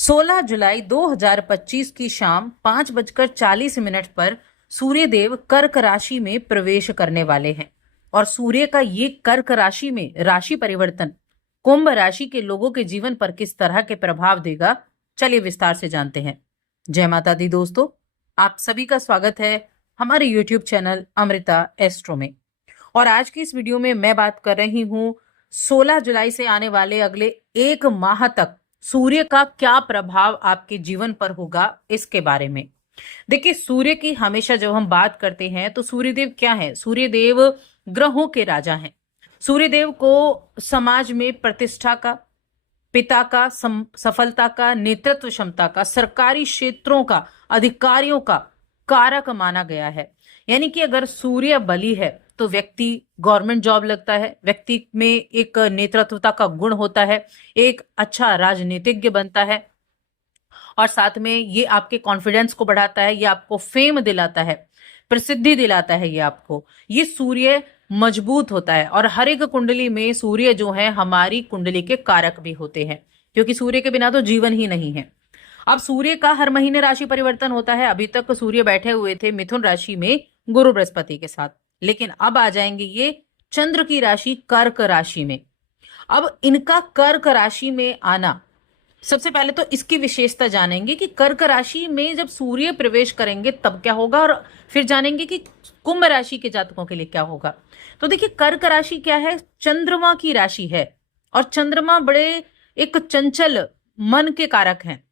16 जुलाई 2025 की शाम 5:40 पर सूर्यदेव कर्क राशि में प्रवेश करने वाले हैं। और सूर्य का ये कर्क राशि में राशि परिवर्तन कुंभ राशि के लोगों के जीवन पर किस तरह के प्रभाव देगा, चलिए विस्तार से जानते हैं। जय माता दी दोस्तों, आप सभी का स्वागत है हमारे YouTube चैनल अमृता एस्ट्रो में। और आज की इस वीडियो में मैं बात कर रही हूँ 16 जुलाई से आने वाले अगले एक माह तक सूर्य का क्या प्रभाव आपके जीवन पर होगा, इसके बारे में। देखिए, सूर्य की हमेशा जब हम बात करते हैं तो सूर्यदेव क्या है? सूर्यदेव ग्रहों के राजा हैं। सूर्यदेव को समाज में प्रतिष्ठा का, पिता का, सफलता का, नेतृत्व क्षमता का, सरकारी क्षेत्रों का, अधिकारियों का कारक माना गया है। यानी कि अगर सूर्य बली है तो व्यक्ति गवर्नमेंट जॉब लगता है, व्यक्ति में एक नेतृत्वता का गुण होता है, एक अच्छा राजनीतिज्ञ बनता है, और साथ में ये आपके कॉन्फिडेंस को बढ़ाता है, ये आपको फेम दिलाता है, प्रसिद्धि दिलाता है। ये सूर्य मजबूत होता है। और हर एक कुंडली में सूर्य जो है हमारी कुंडली के कारक भी होते हैं, क्योंकि सूर्य के बिना तो जीवन ही नहीं है। अब सूर्य का हर महीने राशि परिवर्तन होता है। अभी तक सूर्य बैठे हुए थे मिथुन राशि में गुरु बृहस्पति के साथ, लेकिन अब आ जाएंगे ये चंद्र की राशि कर्क राशि में। अब इनका कर्क राशि में आना, सबसे पहले तो इसकी विशेषता जानेंगे कि कर्क राशि में जब सूर्य प्रवेश करेंगे तब क्या होगा, और फिर जानेंगे कि कुंभ राशि के जातकों के लिए क्या होगा। तो देखिए, कर्क राशि क्या है? चंद्रमा की राशि है, और चंद्रमा बड़े एक चंचल मन के कारक हैं।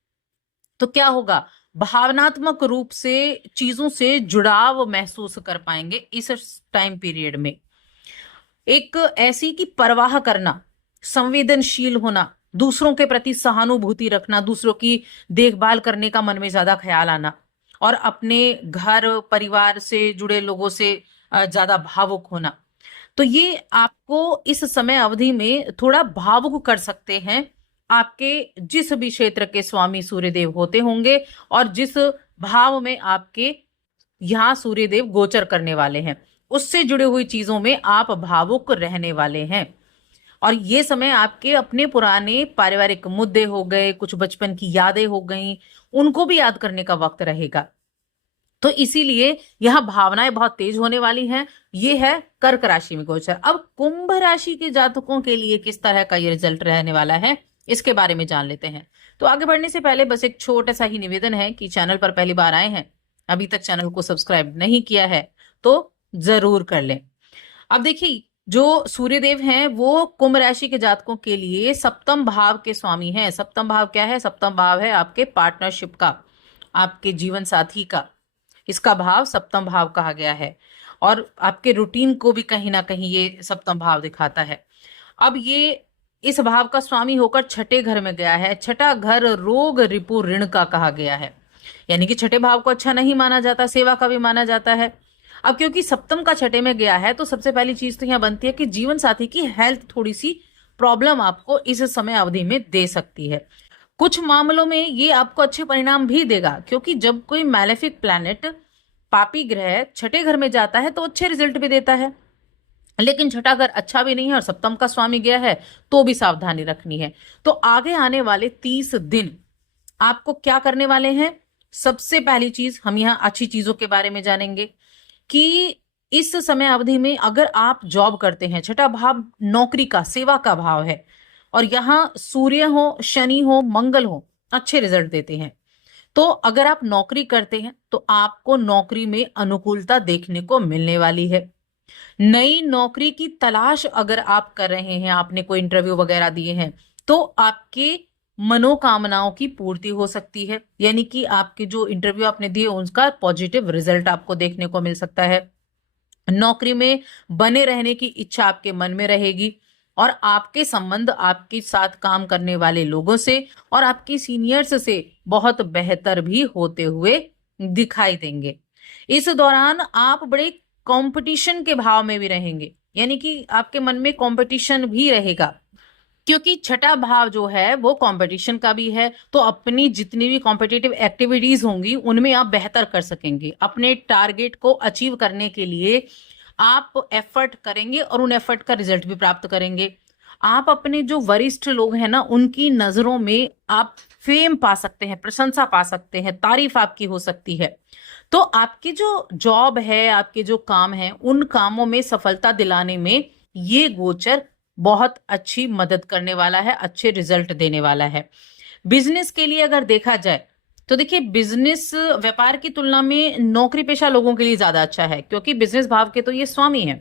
तो क्या होगा? भावनात्मक रूप से चीजों से जुड़ाव महसूस कर पाएंगे इस टाइम पीरियड में। एक ऐसी की परवाह करना, संवेदनशील होना, दूसरों के प्रति सहानुभूति रखना, दूसरों की देखभाल करने का मन में ज्यादा ख्याल आना, और अपने घर परिवार से जुड़े लोगों से ज्यादा भावुक होना। तो ये आपको इस समय अवधि में थोड़ा भावुक कर सकते हैं। आपके जिस भी क्षेत्र के स्वामी सूर्यदेव होते होंगे और जिस भाव में आपके यहाँ सूर्यदेव गोचर करने वाले हैं, उससे जुड़ी हुई चीजों में आप भावुक रहने वाले हैं। और ये समय आपके अपने पुराने पारिवारिक मुद्दे हो गए, कुछ बचपन की यादें हो गई, उनको भी याद करने का वक्त रहेगा। तो इसीलिए यह भावनाएं बहुत तेज होने वाली हैं। ये है कर्क राशि में गोचर। अब कुंभ राशि के जातकों के लिए किस तरह का ये रिजल्ट रहने वाला है, इसके बारे में जान लेते हैं। तो आगे बढ़ने से पहले बस एक छोटा सा ही निवेदन है कि चैनल पर पहली बार आए हैं, अभी तक चैनल को सब्सक्राइब नहीं किया है तो जरूर कर लें। अब देखिए, जो सूर्यदेव हैं वो कुंभ राशि के जातकों के लिए सप्तम भाव के स्वामी हैं। सप्तम भाव क्या है? सप्तम भाव है आपके पार्टनरशिप का, आपके जीवन साथी का। इसका भाव सप्तम भाव कहा गया है, और आपके रूटीन को भी कहीं ना कहीं ये सप्तम भाव दिखाता है। अब ये इस भाव का स्वामी होकर छठे घर में गया है। छठा घर रोग रिपु ऋण का कहा गया है, यानी कि छठे भाव को अच्छा नहीं माना जाता, सेवा का भी माना जाता है। अब क्योंकि सप्तम का छठे में गया है, तो सबसे पहली चीज तो यहाँ बनती है कि जीवन साथी की हेल्थ थोड़ी सी प्रॉब्लम आपको इस समय अवधि में दे सकती है। कुछ मामलों में ये आपको अच्छे परिणाम भी देगा, क्योंकि जब कोई मैलेफिक प्लैनेट, पापी ग्रह छठे घर में जाता है तो अच्छे रिजल्ट भी देता है। लेकिन छठा घर अच्छा भी नहीं है और सप्तम का स्वामी गया है, तो भी सावधानी रखनी है। तो आगे आने वाले 30 दिन आपको क्या करने वाले हैं? सबसे पहली चीज हम यहाँ अच्छी चीजों के बारे में जानेंगे कि इस समय अवधि में अगर आप जॉब करते हैं, छठा भाव नौकरी का, सेवा का भाव है, और यहाँ सूर्य हो, शनि हो, मंगल हो, अच्छे रिजल्ट देते हैं। तो अगर आप नौकरी करते हैं तो आपको नौकरी में अनुकूलता देखने को मिलने वाली है। नई नौकरी की तलाश अगर आप कर रहे हैं, आपने कोई इंटरव्यू वगैरह दिए हैं, तो आपके मनोकामनाओं की पूर्ति हो सकती है। यानी कि आपके जो इंटरव्यू आपने दिए उनका पॉजिटिव रिजल्ट आपको देखने को मिल सकता है। नौकरी में बने रहने की इच्छा आपके मन में रहेगी, और आपके संबंध आपके साथ काम करने वाले लोगों से और आपके सीनियर्स से बहुत बेहतर भी होते हुए दिखाई देंगे। इस दौरान आप बड़े कंपटीशन के भाव में भी रहेंगे, यानी कि आपके मन में कंपटीशन भी रहेगा, क्योंकि छठा भाव जो है वो कंपटीशन का भी है। तो अपनी जितनी भी कॉम्पिटिटिव एक्टिविटीज होंगी उनमें आप बेहतर कर सकेंगे। अपने टारगेट को अचीव करने के लिए आप एफर्ट करेंगे और उन एफर्ट का रिजल्ट भी प्राप्त करेंगे। आप अपने जो वरिष्ठ लोग हैं ना, उनकी नजरों में आप फेम पा सकते हैं, प्रशंसा पा सकते हैं, तारीफ आपकी हो सकती है। तो आपकी जो जॉब है, आपके जो काम है, उन कामों में सफलता दिलाने में ये गोचर बहुत अच्छी मदद करने वाला है, अच्छे रिजल्ट देने वाला है। बिजनेस के लिए अगर देखा जाए तो देखिए, बिजनेस व्यापार की तुलना में नौकरी पेशा लोगों के लिए ज्यादा अच्छा है, क्योंकि बिजनेस भाव के तो ये स्वामी हैं।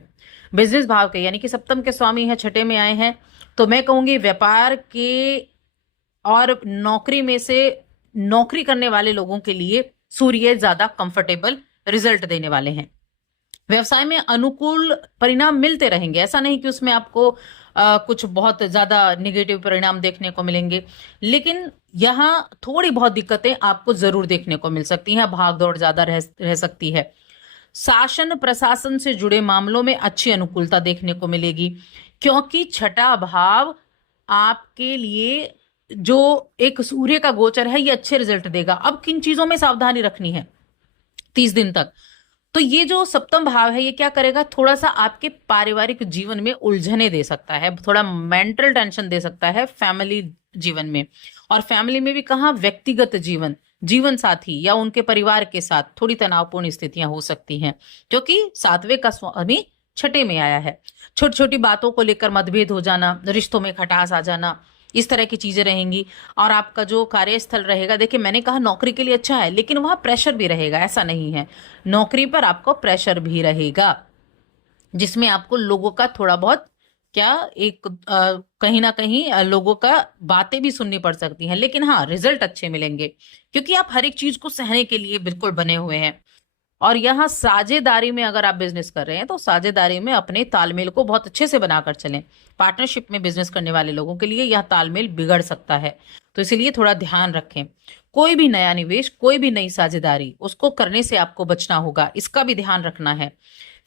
बिजनेस भाव के यानी कि सप्तम के स्वामी है, छठे में आए हैं। तो मैं कहूंगी व्यापार के और नौकरी में से नौकरी करने वाले लोगों के लिए सूर्य ज्यादा कंफर्टेबल रिजल्ट देने वाले हैं। व्यवसाय में अनुकूल परिणाम मिलते रहेंगे, ऐसा नहीं कि उसमें आपको कुछ बहुत ज्यादा निगेटिव परिणाम देखने को मिलेंगे, लेकिन यहाँ थोड़ी बहुत दिक्कतें आपको जरूर देखने को मिल सकती हैं, भाग दौड़ ज्यादा रह सकती है। शासन प्रशासन से जुड़े मामलों में अच्छी अनुकूलता देखने को मिलेगी, क्योंकि छठा भाव आपके लिए जो एक सूर्य का गोचर है, ये अच्छे रिजल्ट देगा। अब किन चीजों में सावधानी रखनी है 30 दिन तक? तो ये जो सप्तम भाव है, ये क्या करेगा, थोड़ा सा आपके पारिवारिक जीवन में उलझने दे सकता है, थोड़ा मेंटल टेंशन दे सकता है फैमिली जीवन में। और फैमिली में भी कहाँ, व्यक्तिगत जीवन, जीवन साथी या उनके परिवार के साथ थोड़ी तनावपूर्ण स्थितियां हो सकती हैं, क्योंकि सातवें का स्वामी छठे में आया है। छोटी छोटी बातों को लेकर मतभेद हो जाना, रिश्तों में खटास आ जाना, इस तरह की चीजें रहेंगी। और आपका जो कार्यस्थल रहेगा, देखिए मैंने कहा नौकरी के लिए अच्छा है, लेकिन वहां प्रेशर भी रहेगा, ऐसा नहीं है। नौकरी पर आपको प्रेशर भी रहेगा, जिसमें आपको लोगों का थोड़ा बहुत क्या एक कहीं ना कहीं लोगों का बातें भी सुननी पड़ सकती हैं, लेकिन हाँ रिजल्ट अच्छे मिलेंगे, क्योंकि आप हर एक चीज को सहने के लिए बिल्कुल बने हुए हैं। और यहाँ साझेदारी में अगर आप बिजनेस कर रहे हैं, तो साझेदारी में अपने तालमेल को बहुत अच्छे से बनाकर चलें। पार्टनरशिप में बिजनेस करने वाले लोगों के लिए यह तालमेल बिगड़ सकता है, तो इसीलिए थोड़ा ध्यान रखें। कोई भी नया निवेश, कोई भी नई साझेदारी, उसको करने से आपको बचना होगा, इसका भी ध्यान रखना है।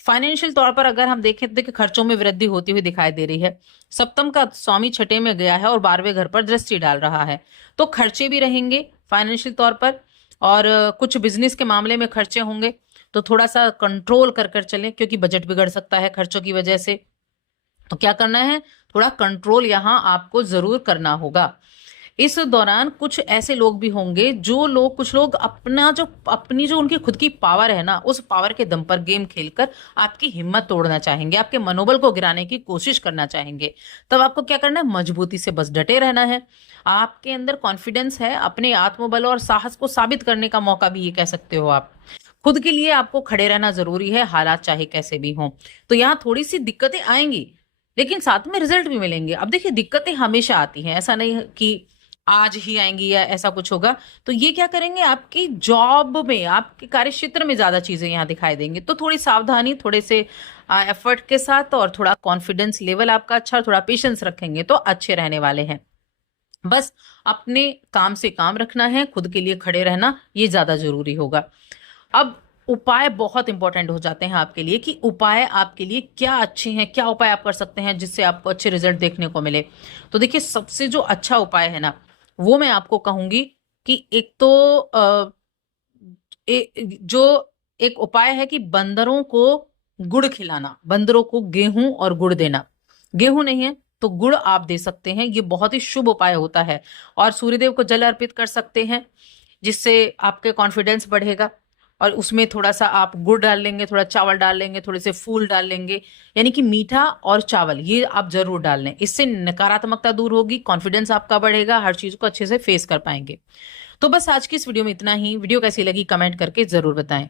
फाइनेंशियल तौर पर अगर हम देखें तो देखिए, खर्चों में वृद्धि होती हुई दिखाई दे रही है। सप्तम का स्वामी छठे में गया है और 12वें घर पर दृष्टि डाल रहा है, तो खर्चे भी रहेंगे फाइनेंशियल तौर पर। और कुछ बिजनेस के मामले में खर्चे होंगे, तो थोड़ा सा कंट्रोल कर कर चलें, क्योंकि बजट बिगड़ सकता है खर्चों की वजह से। तो क्या करना है, थोड़ा कंट्रोल यहाँ आपको जरूर करना होगा। इस दौरान कुछ ऐसे लोग भी होंगे, कुछ लोग अपनी जो उनकी खुद की पावर है ना, उस पावर के दम पर गेम खेलकर आपकी हिम्मत तोड़ना चाहेंगे, आपके मनोबल को गिराने की कोशिश करना चाहेंगे। तब आपको क्या करना है, मजबूती से बस डटे रहना है। आपके अंदर कॉन्फिडेंस है, अपने आत्मबल और साहस को साबित करने का मौका भी ये कह सकते हो आप। खुद के लिए आपको खड़े रहना जरूरी है, हालात चाहे कैसे भी हों। तो यहाँ थोड़ी सी दिक्कतें आएंगी, लेकिन साथ में रिजल्ट भी मिलेंगे। अब देखिए, दिक्कतें हमेशा आती हैं, ऐसा नहीं कि आज ही आएंगी या ऐसा कुछ होगा। तो ये क्या करेंगे, आपकी जॉब में, आपके कार्य क्षेत्र में ज्यादा चीजें यहाँ दिखाई देंगी। तो थोड़ी सावधानी, थोड़े से एफर्ट के साथ, और थोड़ा कॉन्फिडेंस लेवल आपका अच्छा, थोड़ा पेशेंस रखेंगे तो अच्छे रहने वाले हैं। बस अपने काम से काम रखना है, खुद के लिए खड़े रहना ये ज्यादा जरूरी होगा। अब उपाय बहुत इंपॉर्टेंट हो जाते हैं आपके लिए, कि उपाय आपके लिए क्या अच्छे हैं, क्या उपाय आप कर सकते हैं जिससे आपको अच्छे रिजल्ट देखने को मिले। तो देखिए, सबसे जो अच्छा उपाय है ना, वो मैं आपको कहूंगी कि एक तो जो एक उपाय है कि बंदरों को गुड़ खिलाना, बंदरों को गेहूं और गुड़ देना। गेहूं नहीं है तो गुड़ आप दे सकते हैं, ये बहुत ही शुभ उपाय होता है। और सूर्यदेव को जल अर्पित कर सकते हैं, जिससे आपके कॉन्फिडेंस बढ़ेगा। और उसमें थोड़ा सा आप गुड़ डाल लेंगे, थोड़ा चावल डाल लेंगे, थोड़े से फूल डाल लेंगे, यानी कि मीठा और चावल ये आप जरूर डाल लें। इससे नकारात्मकता दूर होगी, कॉन्फिडेंस आपका बढ़ेगा, हर चीज को अच्छे से फेस कर पाएंगे। तो बस आज की इस वीडियो में इतना ही। वीडियो कैसी लगी कमेंट करके जरूर बताएं।